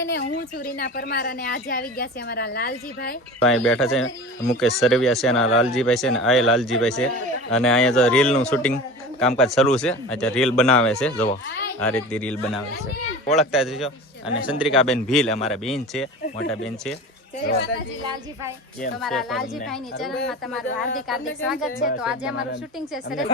બધાને હું છું રીના પરમાર અને આજે આવી ગયા છે અમારા લાલજીભાઈ અહીં બેઠા છે મુકેશ સરવિયા છે અને લાલજીભાઈ છે ને આ લાલજીભાઈ છે અને અહીંયા તો રીલનું શૂટિંગ કામકાજ ચાલુ છે અત્યારે રીલ બનાવે છે જુઓ આ રીતની રીલ બનાવે છે ઓળખતા જ છો અને ચંદ્રિકાબેન ભીલ અમારા બેન છે મોટા બેન છે જય માતાજી લાલજીભાઈ તમારા લાલજીભાઈની ચેનલમાં તમારું હાર્દિક હાર્દિક સ્વાગત છે તો આજે અમારું શૂટિંગ છે સરસ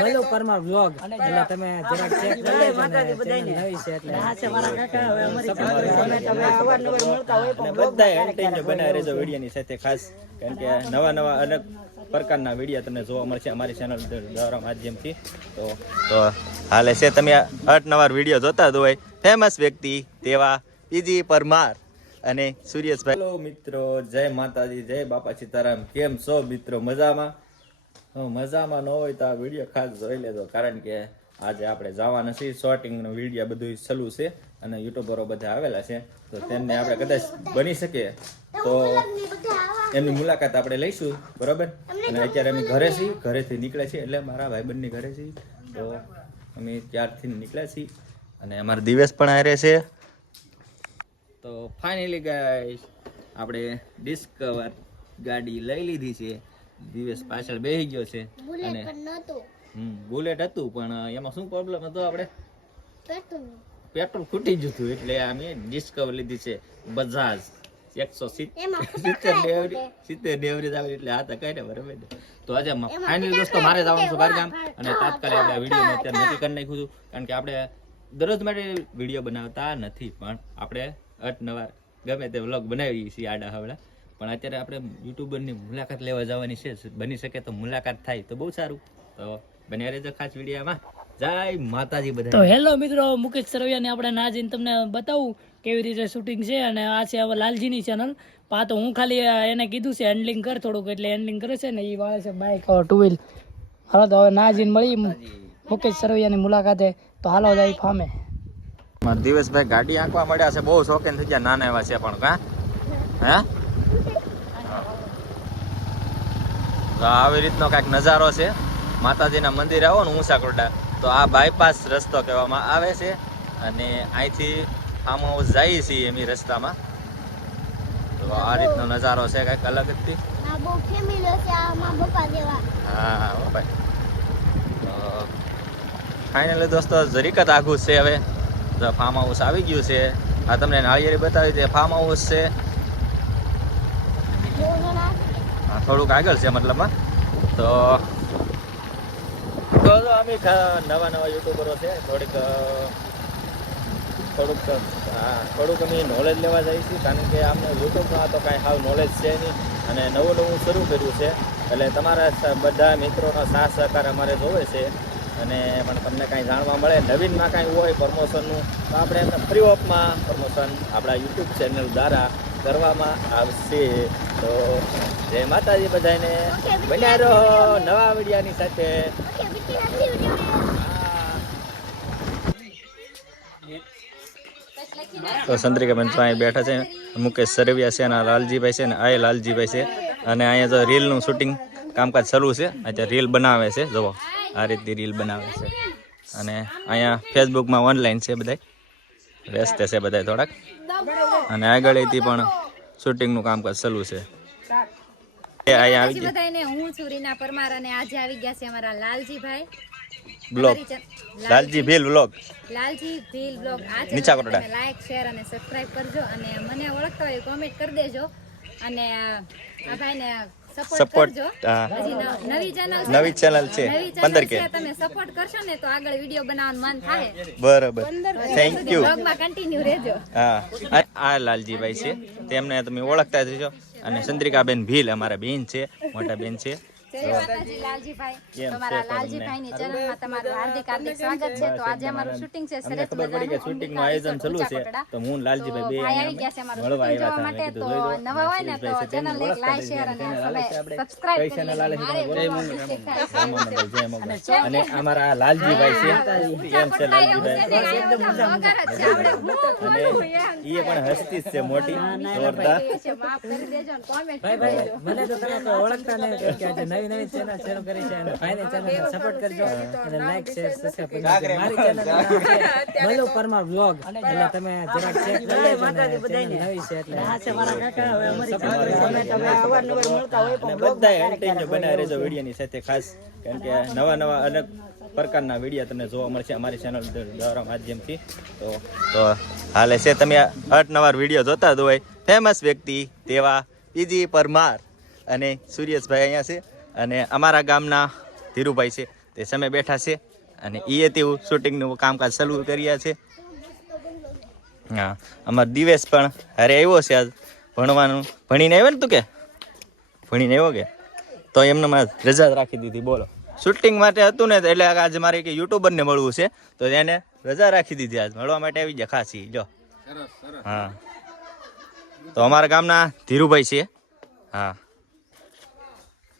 બોલો પરમાર વ્લોગ એટલે તમે જરાક ચેક કરી લેજો માતાજી બધાને નવી છે એટલે હા છે મારા કાકા હવે અમારી ચેનલ હવે અવારનવાર મળતા હોય પણ બધા એન્ટરટેઇનમેન્ટ બનાવી રહેજો વિડિયોની સાથે ખાસ કારણ કે નવા અલગ પ્રકારના વિડીયો તમને જોવા મળશે અમારી ચેનલ દ્વારા માધ્યમથી તો હાલે છે તમે અટનવાર વિડીયો જોતા જ હોય ફેમસ વ્યક્તિ તેવા પીજી પરમાર અને સુરેશભાઈ. હેલો મિત્રો, જય માતાજી, જય બાપા સીતારામ. કેમ છો મિત્રો? મજામાં? મજામાં ન હોય તો આ વિડીયો ખાસ જોઈ લેજો કારણ કે આજે આપણે જવાના છીએ શોર્ટિંગનો વિડીયો બધું ચાલુ છે અને યુટ્યુબરો બધા આવેલા છે તો તેમને આપણે કદાચ બની શકે તો એમની મુલાકાત આપણે લઈશું, બરાબર? અને અત્યારે અમે ઘરેથી નીકળ્યા છીએ એટલે મારા ભાઈબંધની ઘરે છીએ તો અમે ત્યારથી નીકળ્યા છીએ અને અમારા દિવસ પણ હારે છે. તો ફાઇનલી ગાઈસ આપણે ડિસ્કવર ગાડી લઈ લીધી છે. દિવસ પાછળ બેસી ગયો છે અને બુલેટ હતું પણ એમાં શું પ્રોબ્લેમ હતો, આપણે પેટ્રોલ ખૂટી ગયું હતું એટલે અમે ડિસ્કવર લીધી છે બજાજ 170 એવરેજ આવે એટલે આ તો કઈ ને બરાબર. તો આજે ફાઇનલી દોસ્તો મારે જવાનું છે બહારગામ અને તાત્કાલિક આપણે વિડીયો અત્યારે નક્કી કરી નાખ્યું હતું કારણ કે આપણે દરરોજ માટે વિડીયો બનાવતા નથી પણ આપણે અટનવાર ગમે તે વ્લોગ બનાવીએ છીએ આડા હવડા પણ અત્યારે આપણે યુટ્યુબરની મુલાકાત લેવા જવાની છે. બની શકે તો મુલાકાત થાય તો બહુ સારું. તો બન્યા રહેજો ખાસ વિડીયોમાં. જય માતાજી બધા. તો હેલો મિત્રો, મુકેશ સરવૈયાને આપણે ના જઈને તમને બતાવું કેવી રીતે શૂટિંગ છે અને આ છે હવે લાલજીની ચેનલ. પા તો હું ખાલી એને કીધું છે હેન્ડલિંગ કર થોડુંક એટલે હેન્ડલિંગ કરે છે ને એ વાળે છે બાઇક ટુ વ્હીલ. હાલો તો હવે ના જઈને મળી મુકેશ સરવૈયાની મુલાકાતે. તો હાલો જાય ફામે. દિવસભાઈ ગાડી આંકવા મળ્યા છે, બહુ શોખીન થઈ ગયા, નાના એવા છે પણ કા હે તો આવી રીતનો કાંઈક નજારો છે. માતાજીના મંદિર આવો ને ઊંસાકોટા તો આ બાયપાસ રસ્તો કહેવામાં આવે છે અને અહીંથી ફાર્મ હાઉસ જઈએ છીએ એમ રસ્તામાં. તો આ રીતનો નજારો છે કાંઈક અલગ જ. હા ભાઈ તો ફાઇનલી દોસ્તો જરીક જ આઘું છે. હવે તો ફાર્મ હાઉસ આવી ગયું છે. આ તમને નાળિયેરી બતાવી દે ફાર્મ હાઉસ છે. થોડુંક આગળ છે મતલબમાં. તો અમે નવા યુટ્યુબરો છે થોડુંક અમે નોલેજ લેવા જઈએ છીએ કારણ કે અમને યુટ્યુબમાં તો કાંઈ સાવ નોલેજ છે નહીં અને નવું શરૂ કર્યું છે એટલે તમારા બધા મિત્રોનો સાથ સહકાર અમારે જોવે છે અને પણ તમને કાંઈ જાણવા મળે નવીનમાં કાંઈ હોય પ્રમોશનનું તો આપણે એમને ફ્રી ઓફમાં પ્રમોશન આપણા યુટ્યુબ ચેનલ દ્વારા કરવામાં આવશે. તો જય માતાજી બધાને. બન્યા રહો નવા વિડીયાની સાથે. તો ચંદ્રિકાબેન તો અહીં બેઠા છે મુકેશ સરવિયા છે અને લાલજીભાઈ છે ને આ લાલજીભાઈ છે અને અહીંયા તો રીલનું શૂટિંગ કામકાજ ચાલુ છે. અત્યારે રીલ બનાવે છે જુઓ આ રીતની રીલ બનાવે છે અને અહીંયા ફેસબુકમાં ઓનલાઈન છે બધા વ્યસ્ત છે બધા થોડાક અને આગળથી પણ શૂટિંગનું કામકાજ ચાલુ છે. બધાને હું છું રીના પરમાર અને આજે આવી ગયા છે અમારા Laljibhai blog Lalji Bhil blog Lalji Bhil blog. આ નીચા કોટડા લાઈક શેર અને સબસ્ક્રાઇબ કરજો અને મને ઓળખતા હોય કોમેન્ટ કરી દેજો અને આ ભાઈને સપોર્ટ કરજો. નવી ચેનલ છે 15K. તમે સપોર્ટ કરશો ને તો આગળ વિડિયો બનાવવાનું મન થાય. બરાબર, થેન્ક યુ. બ્લોગમાં કન્ટિન્યુ રહેજો. હા, આ લાલજીભાઈ છે તેમને તમે ઓળખતા જ છો અને ચંદ્રિકાબેન ભીલ અમારા બેન છે, મોટા બેન છે. જય માતાજી લાલજીભાઈ તમારા લાલજીભાઈની ચેનલમાં તમારું હાર્દિક હાર્દિક સ્વાગત છે. તો આજે અમારું શૂટિંગ છે સરસ મજાનું શૂટિંગનું આયોજન ચાલુ છે તો હું લાલજીભાઈ બે આવી ગયા છે અમારું શૂટિંગ જોવા માટે. તો નવા હોય ને તો ચેનલ એક લાઈક શેર અને સબસ્ક્રાઇબ કરી લેજો. અને અમારા લાલજીભાઈ છે કેમ છે લાલજીભાઈ અને એ પણ હસ્તી છે મોટી જોરદાર. મને તો તમે ઓળખતા નહીં કે આજે નવી નવી નવી ચેનલ શરૂ કરી છે અને ભાઈની ચેનલને સપોર્ટ કરજો અને લાઈક શેર સબસ્ક્રાઇબ કરજો. મારી ચેનલનું નામ છે મનુ પરમાર વ્લોગ, એટલે તમે જરાક ચેક કરી લેજો ને ચેનલ નવી છે એટલે આ છે મારા કાકા, હવે અમારી support કરજો. તમે અવારનવાર મળતા હોય અને બધા કન્ટિન્યુ બનાવી રહેજો વિડીયોની સાથે ખાસ, કારણ કે નવા નવા અલગ પ્રકારના વિડીયો તમને જોવા મળશે અમારી ચેનલ દ્વારા માધ્યમથી. તો હાલે છે તમે અવારનવાર વિડીયો જોતા જ હોય. ફેમસ વ્યક્તિ તેવા પીજી પરમાર અને સુરેશભાઈ અહીંયા છે, અને અમારા ગામના ધીરુભાઈ છે તે સમય બેઠા છે, અને એ તેવું શૂટિંગનું કામકાજ ચાલુ કર્યા છે. હા, અમારો દિવેશ પણ અરે આવ્યો છે આજ ભણવાનું. ભણીને આવ્યો ને તું કે ભણીને આવ્યો કે તો એમને મારે રજા જ રાખી દીધી. બોલો, શૂટિંગ માટે હતું ને એટલે આજે મારે કે યુટ્યુબરને મળવું છે તો એને રજા રાખી દીધી. આજ મળવા માટે આવી જાય ખાસી. જો હા, તો અમારા ગામના ધીરુભાઈ છે. હા,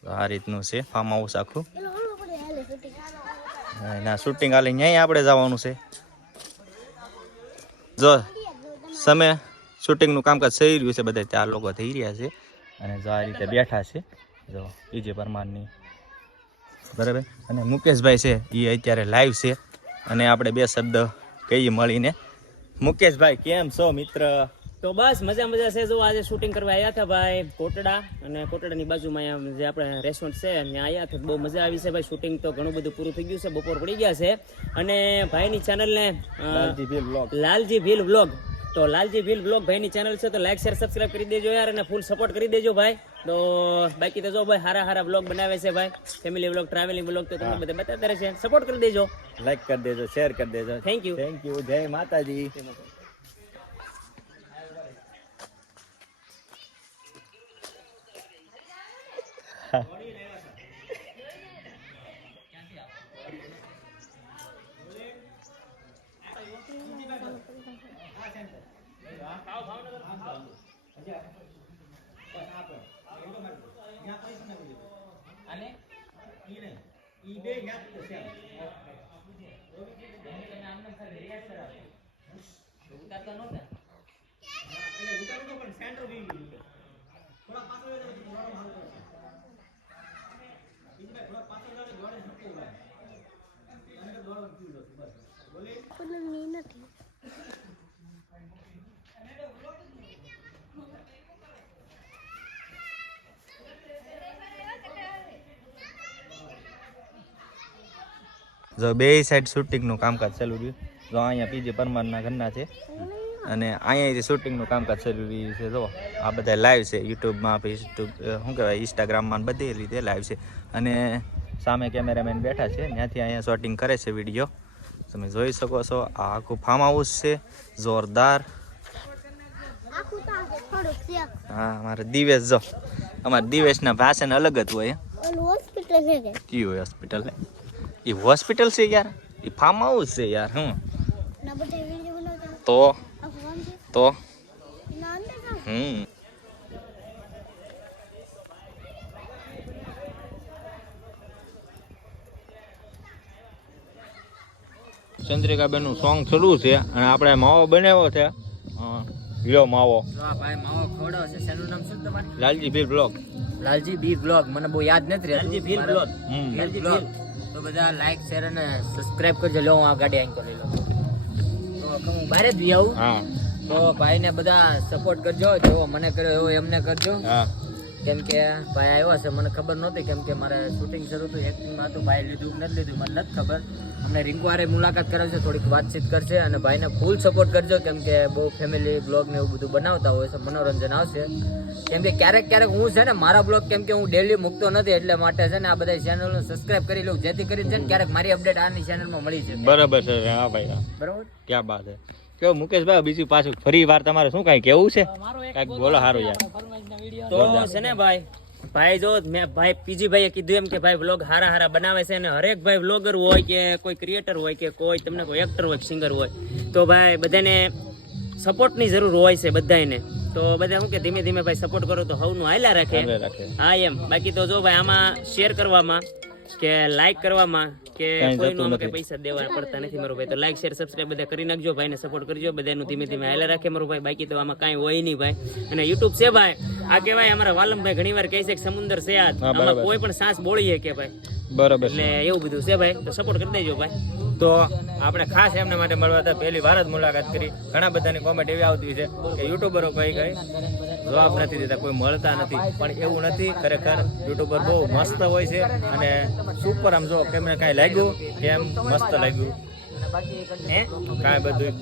તો આ રીતનું છે ફાર્મ હાઉસ આખું. ના શૂટિંગ હાલે અહીંયા આપણે જવાનું છે. જો સમય શૂટિંગનું કામકાજ થઈ રહ્યું છે, બધા 4 લોકો થઈ રહ્યા છે, અને જો આ રીતે બેઠા છે. જો પીજી પરમારની બરાબર, અને મુકેશભાઈ છે એ અત્યારે લાઈવ છે, અને આપણે 2 શબ્દ કહીએ મળીને. મુકેશભાઈ કેમ છો મિત્ર? તો બસ મજા છે. જો આજે શૂટિંગ કરવા આવ્યા હતા ભાઈ કોટડા, અને કોટડાની બાજુમાં અહીંયા જે આપણે રેસ્ટોરન્ટ છે ત્યાં આવ્યા હતા. બહુ મજા આવી છે ભાઈ. શૂટિંગ તો ઘણું બધું પૂરું થઈ ગયું છે, બપોર પડી ગયા છે, અને ભાઈની ચેનલને લાલજી ભીલ વ્લોગ, તો લાલજી ભીલ વ્લોગ ભાઈની ચેનલ છે, તો લાઈક શેર સબસ્ક્રાઇબ કરી દેજો યાર, અને ફૂલ સપોર્ટ કરી દેજો ભાઈ. તો બાકી તો જો ભાઈ હારા વ્લોગ બનાવે છે ભાઈ, ફેમિલી વ્લોગ, ટ્રાવેલિંગ વ્લોગ, તો તમને બધા બતાવતા રહેશે. સપોર્ટ કરી દેજો, લાઈક કરી દેજો, શેર કરી દેજો. Thank you. જય માતાજી. જો બે સાઈડ શૂટિંગનું કામકાજ ચાલુ રહ્યું. જો અહીંયા પીજી પરમારના ઘરના છે, અને અહીંયા શૂટિંગનું કામકાજ ચાલુ રહ્યું છે. જો આ બધા લાઈવ છે યુટ્યુબમાં, શું કહેવાય ઇન્સ્ટાગ્રામમાં, બધી રીતે લાઈવ છે, અને સામે કેમેરામેન બેઠા છે, ત્યાંથી અહીંયા શૂટિંગ કરે છે વિડીયો. તમે જોઈ શકો છો. આ આખું ફાર્મ હાઉસ છે, જોરદાર. હા, અમારે દિવેશ, જો અમારા દિવેશના ભાષણ અલગ જ હોય. કયું હોય હોસ્પિટલ? એ હોસ્પિટલ છે યાર, એ ફાર્મ હાઉસ છે યાર. તો ચંદ્રિકાબેન નું સોંગ ચાલુ છે, અને આપણે માવો બનાવ્યો છે. લ્યો માવો. ભાઈ માવો ખવડાવો છે. શેનું નામ શું તમારું? લાલજી ભીલ બ્લોગ. લાલજી બી વ્લોગ, મને બહુ યાદ નથી રહેતું. લાલજી ભીલ વ્લોગ. તો બધા લાઈક શેર અને સબસ્ક્રાઇબ કરજો. લો હું આ ગાડી આંકો લઈ લો, તો હું બહાર જ બી આવું. હા, તો ભાઈને બધા સપોર્ટ કરજો, જેવો મને કર્યો એવો એમને કરજો. હા, કેમ કે ભાઈ આવ્યા છે, મને ખબર નહોતી, કેમ કે મારે શૂટિંગ શરૂ હતું, એક્ટિંગમાં હતું. ભાઈ લીધું કે નથી લીધું મને નથી ખબર. અમને રિંકવારે મુલાકાત કરાવશે, થોડીક વાતચીત કરશે, અને ભાઈને ફૂલ સપોર્ટ કરજો, કેમ કે બહુ ફેમિલી બ્લોગ ને એવું બધું બનાવતા હોય છે, મનોરંજન આવશે. કેમ કે ક્યારેક હું છે ને મારા બ્લોગ, કેમ કે હું ડેલી મૂકતો નથી, એટલે માટે છે ને આ બધા ચેનલને સબસ્ક્રાઇબ કરી લઉં, જેથી કરીને છે ને ક્યારેક મારી અપડેટ આની ચેનલમાં મળી છે. બરાબર છે. હા ભાઈ, હા, બરાબર. ક્યાં બાત છે. કેવું મુકેશભાઈ, બીજું પાછું ફરી વાર તમારે શું કઈ કેવું છે? કઈક બોલો સારું યાર. તો છે ને ભાઈ જો મેં ભાઈ પીજી ભાઈએ કીધું એમ કે ભાઈ વ્લોગ હારા બનાવે છે, અને હરેક ભાઈ વ્લોગર હોય કે કોઈ ક્રિએટર હોય કે કોઈ તમને કોઈ એક્ટર હોય, સિંગર હોય, તો ભાઈ બધાને સપોર્ટની જરૂર હોય છે બધાને. તો બધા શું કે ધીમે ધીમે ભાઈ સપોર્ટ કરો તો હવનું હાલ્યા રાખે. હા એમ. બાકી તો જો ભાઈ આમાં શેર કરવામાં કે લાઈક કરવામાં કે કાંઈ કોઈનો જતું આમાં કે નથી. પૈસા દેવા પડતા નથી મારો ભાઈ. તો લાઈક શેર સબસ્ક્રાઇબ બધા કરી નાખજો, ભાઈને સપોર્ટ કરજો, બધાનું ધીમે ધીમે હાલે રાખે મારો ભાઈ. બાકી તો આમાં કાંઈ હોય નહીં ભાઈ. અને યુટ્યુબ છે ભાઈ, આ કહેવાય અમારા વાલમભાઈ ઘણી વાર કહે છે કે સમુદ્ર છે આ, હા, આમાં બરાબર. કોઈ પણ સાસ બોળીએ કે ભાઈ, બરાબર એટલે એવું બધું છે ભાઈ. તો સપોર્ટ કરી દેજો ભાઈ. તો આપણે ખાસ એમના માટે મળવા હતા, પહેલી વાર જ મુલાકાત કરી. ઘણા બધાની કોમેન્ટ એવી આવતી છે કે યુટ્યુબરો કઈ જવાબ નથી દેતા, કોઈ મળતા નથી, પણ એવું નથી. ખરેખર યુટ્યુબર બહુ મસ્ત હોય છે અને સુપર. આમ જો કેમને કાંઈ લાગ્યું કેમ મસ્ત લાગ્યું હે, કાંઈ બધું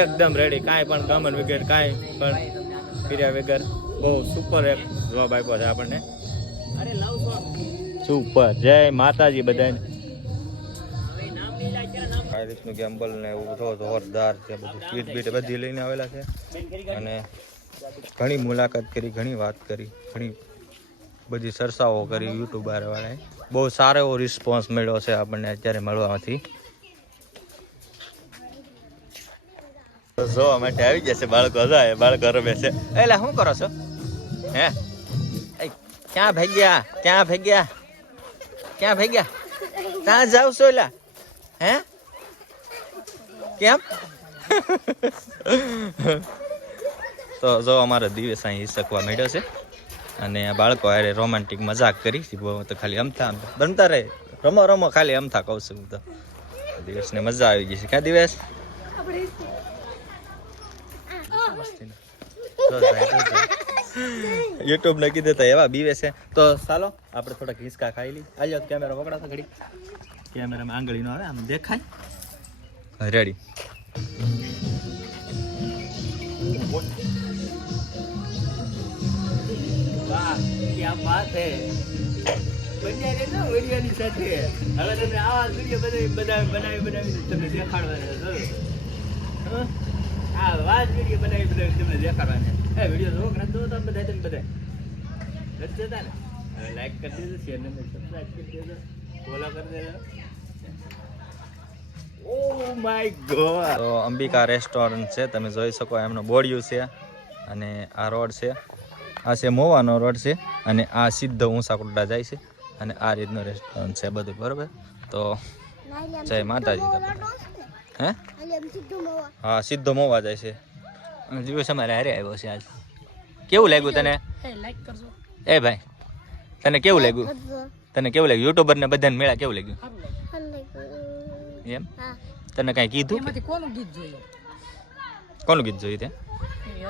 એકદમ રેડી, કાંઈ પણ ગમન વગર કાંઈ પણ કર્યા વગર બહુ સુપર એક જવાબ આપ્યો છે આપણને. સુપર, જય માતાજી બધાને. આ રીતનું ગેમ્બલ ને એવું તો જોરદાર છે બધું, સ્વીટ બીટ બધી લઈને આવેલા છે. અને ઘણી મુલાકાત કરી, ઘણી વાત કરી, ઘણી બધી ચર્ચાઓ કરી યુટ્યુબર વાળાએ. બહુ સારો એવો રિસ્પોન્સ મળ્યો છે આપણને અત્યારે મળવામાંથી. જોવા માટે આવી જશે બાળકો, જાય બાળકો રમે છે. એટલે શું કરો છો હે? ક્યાં ભાગ્યા, ક્યાં ભાગ્યા, ક્યાં ભાગ્યા, ક્યાં જાવ છો એલા હે? કેમ? તો જો અમારો દિવસ અહીં હિસકવા માંડ્યો છે અને આ બાળકો હારે રોમેન્ટિક મજાક કરી. તો ખાલી અમથા બનતા રહે, રમો રમો ખાલી અમથા કહું છું. તો દિવસને મજા આવી ગઈ છે. ક્યાં દિવસ? યુટ્યુબ ને કીધું તો એવા બીવે છે. તો ચાલો આપણે થોડાક હિસકા ખાઈ લઈ. આજો કેમેરા પકડાતો ઘડી, કેમેરામાં આંગળી નો આવે, આમ દેખાય. રેડી. વાહ ક્યાં બાત હે. બન્યા રહેજો વિડિયોની સાથે. હવે તમે આવા વિડિયો બનાવી તમને દેખાડવાના છો. આ વાત વિડિયો બનાવી તમને દેખાડવાના. એ વિડિયો જોવો કે નથી જોવો તમે બધા નથી જોતા ને? હવે લાઈક કરી દેજો, શેર ને સબસ્ક્રાઇબ કરી દેજો, ફોલો કરી દેજો. Oh my God. તો અંબિકા રેસ્ટોરન્ટ છે, તમે જોઈ શકો. એમનો બોર્ડિયું છે અને આ રોડ છે. આ છે મોવાનો રોડ છે અને આ સીધો ઊંચા કોટડા જાય છે અને આ રીતનો રેસ્ટોરન્ટ છે બધું. બરોબર. તો જય માતાજી. હે? હા, સીધો મોવા જાય છે. દિવસ અમારે હારે આવ્યો છે આજ. કેવું લાગ્યું તને? લાઈક કરજો. એ ભાઈ તને કેવું લાગ્યું? તને કેવું લાગ્યું? યુટ્યુબર ને બધાને મેળા કેવું લાગ્યું? એમ તને કઈ કીધું? એમાંથી કોનું ગીત જોયું? કોનું ગીત જોયું તે? એ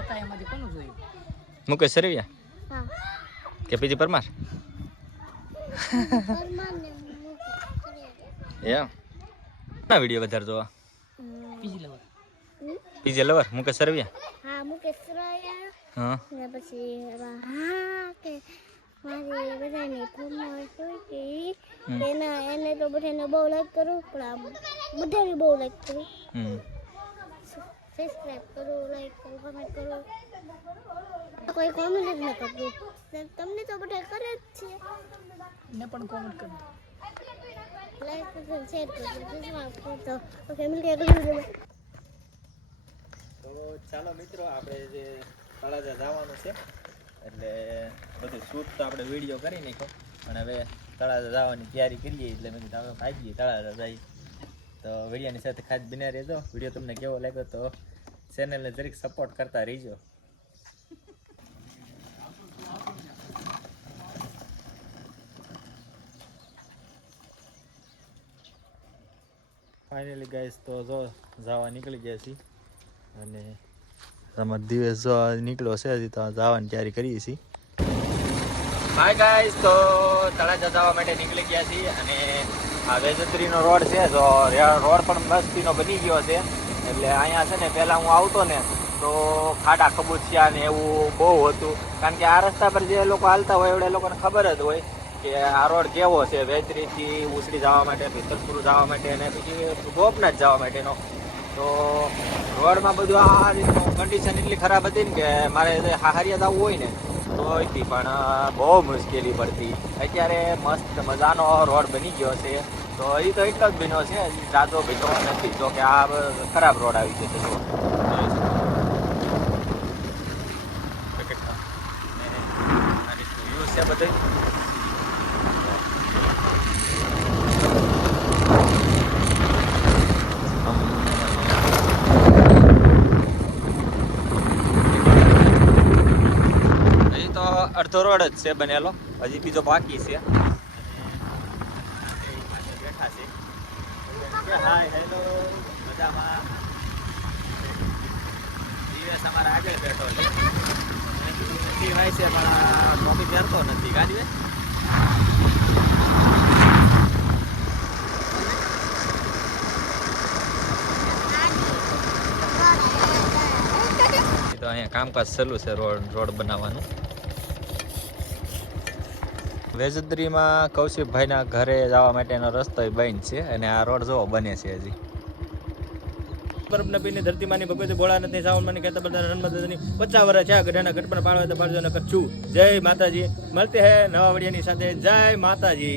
હતા એમાંથી કોનું જોયું? મુકેશ સરવૈયા કે પીજી પરમાર? એમ ના વિડીયો વધારે જોવા? PG lover. PG lover Mukesh Sarvaiya. હા મુકેશ સરવૈયા. હા ને પછી હા કે મારી બધાની ફરમાઈશ હોય કે એને તો બધાને બહુ લાઈક કરું, પણ આમ બધાને બહુ લાઈક કરું, સબસ્ક્રાઇબ કરો, લાઈક કરો, કમેન્ટ કરો. કોઈ કોમેન્ટ જ ન કરતું. તમને તો બધા કરે જ છે. ને પણ કોમેન્ટ કરજો, લાઈક કરજો, શેર કરજો, સબસ્ક્રાઇબ કરજો. Okay મિલકે અગલી video. તો ચાલો મિત્રો, આપણે જે તળાજા જવાનું છે એટલે બધું શૂટ તો આપણે વિડીયો કરી નાખ્યો, અને હવે તળાજા જવાની તૈયારી કરીએ. એટલે મેં કીધું હવે ભાગીએ તળાજા જઈએ. તો વિડીયોની સાથે ખાસ બન્યા રહેજો. વિડીયો તમને કેવો લાગ્યો તો ચેનલને જરીક સપોર્ટ કરતા રહીજો. ફાઇનલી ગાઈસ તો જો જવા નીકળી ગયા છીએ અને તમારો દિવસ જો નીકળ્યો છે, હજી તો જવાની તૈયારી કરીએ છીએ. હાય ગાઈસ, તો તળાજા જવા માટે નીકળી ગયા છીએ અને આ વેજત્રીનો રોડ છે. જો રોડ પણ મસ્તીનો બની ગયો છે. એટલે અહીંયા છે ને પહેલાં હું આવતો ને તો ખાડા ખબૂચિયા ને એવું બહુ હતું, કારણ કે આ રસ્તા પર જે લોકો હાલતા હોય એ લોકોને ખબર જ હોય કે આ રોડ કેવો છે. વેજરીથી ઉસળી જવા માટે, ભીતરપુર જવા માટે અને પછી ગોપનાથ જવા માટેનો. તો રોડમાં બધું આ રીતનું કન્ડિશન એટલી ખરાબ હતી ને કે મારે હાહરિયા જવું હોય ને તો એથી પણ બહુ મુશ્કેલી પડતી. અત્યારે મસ્ત મજાનો રોડ બની ગયો છે. તો એ તો એટલો જ બન્યો છે, જાજો ભીતો નથી. જો કે આ ખરાબ રોડ આવી ગયો છે. બધું અડધો રોડ જ છે બનેલો, હજી બીજો બાકી છે. બેઠા છે. હાય હેલો મજામાં. દિવસ અમારા આગળ બેઠો છે. ભાઈ છે પણ ટોપી પહેરતો નથી. ગાડી તો અહીંયા કામકાજ ચાલુ છે રોડ બનાવવાનું. વેજદ્રીમાં કૌશિકભાઈના ઘરે જવા માટેનો રસ્તો બંધ છે અને આ રોડ જોવો બને છે હજી. નબીની ધરતીમાંની ભગવતી ભોળાનાથની સાવનમાંની કહેતા બધા નર્મદાની 50 વર્ષ છે. ગઢાના ગઢપણ પાડવા તો પાડજો ન કરશું. જય માતાજી. મળતે હે નવા વડિયાની સાથે. જય માતાજી.